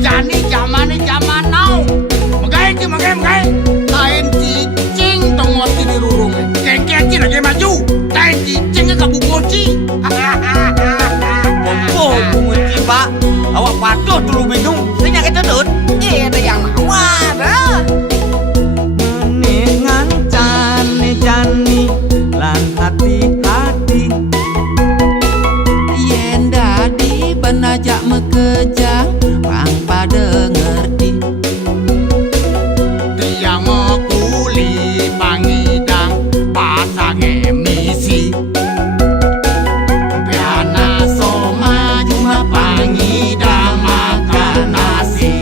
Jani zaman now. Magai ki magai. Lain cicing tongos di rurung. Kengkeci lagi maju. Lain cicing ke bukoci. Oh, bunguci pak. Awak patuh dulu bingung. Saya nyakit dudut. Iya ada yang mau ada. Meningan jani lan hati-hati. Yen dadi benajak mekejang pang pada ngerti. Tiang kuli pangidang pasang emisi. Piana soma cuma pangidang makan nasi.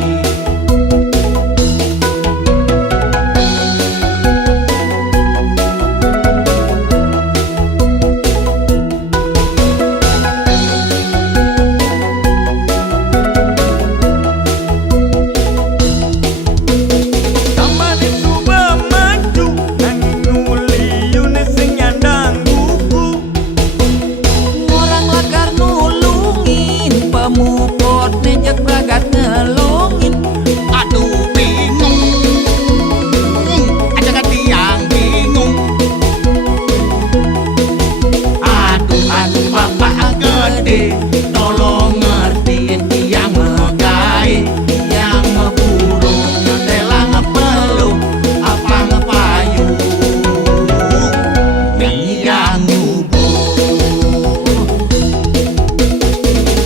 Zaman itu bermaju nang nuli yune sing nyandang buku. Orang lakar nulungin pemupot nejak bragat ngelongin. Aduh bingung. Ada tiang bingung. Aduh bapak gede. Tolong ngertiin tiang megai. Tiang ngeburung nyetela ngepeluk. Apa ngepayung. Tiang nyubuh.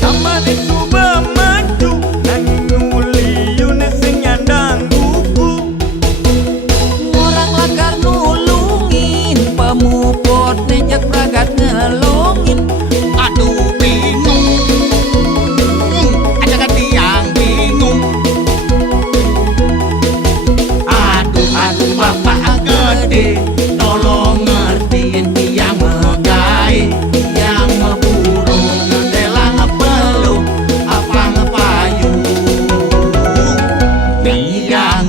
Zaman itu bermaju nang nuli yune sing nyandang buku. Orang lakar nulungin pemupot nejak bragat ngelongin. Aduh bingung. Ada tiang bingung. Aduh bapak gede. Tolong ngertiin tiang megai. Tiang ngeburung nyetela ngepeluk. Apa ngepayung. Tiang